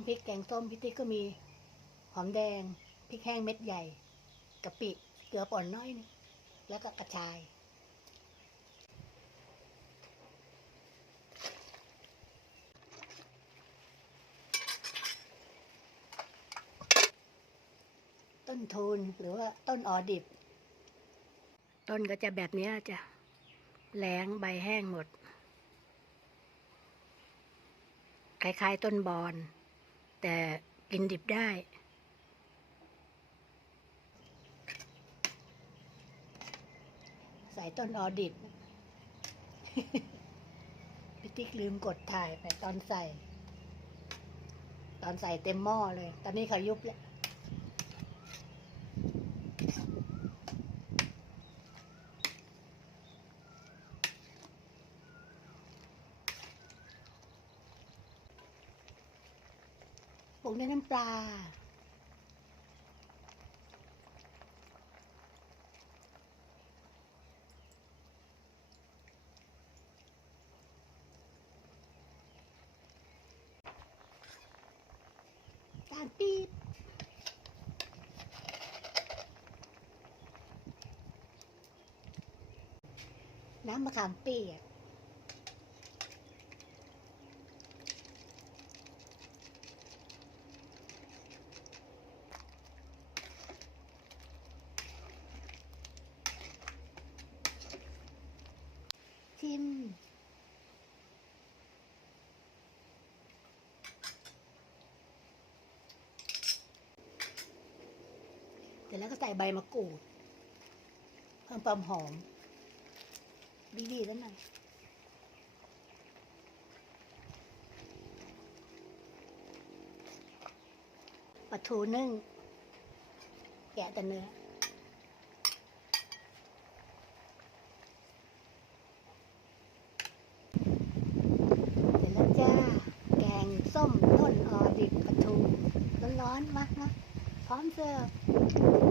้ำพริกแกงส้มพี่ติ๊กก็มี หอมแดงพริกแห้งเม็ดใหญ่กะปิเกลือป่อนน้อยนึงแล้วก็กระชาย ต้นทูนหรือว่าต้นออดิบ ต้นก็จะแบบนี้ยจะแหลงใบแห้งหมดคล้ายๆต้นบอน แต่กินดิบได้ ใส่ต้นออดิบพี่ติ๊กลืมกดถ่ายไปตอนใส่ ตอนใส่เต็มหม้อเลย ตอนนี้เขายุบแล้ว ปรุงด้วยน้ำปลา ตาลปี๊บน้ำมะขามเปียก ชิมเสร็จแล้วก็ใส่ใบมะกรูด เพิ่มความหอมดีๆแล้วหน่อยปลาทูนึ่ง แกะแต่เนื้อ เสร็จแล้วจ้า แกง ส้ม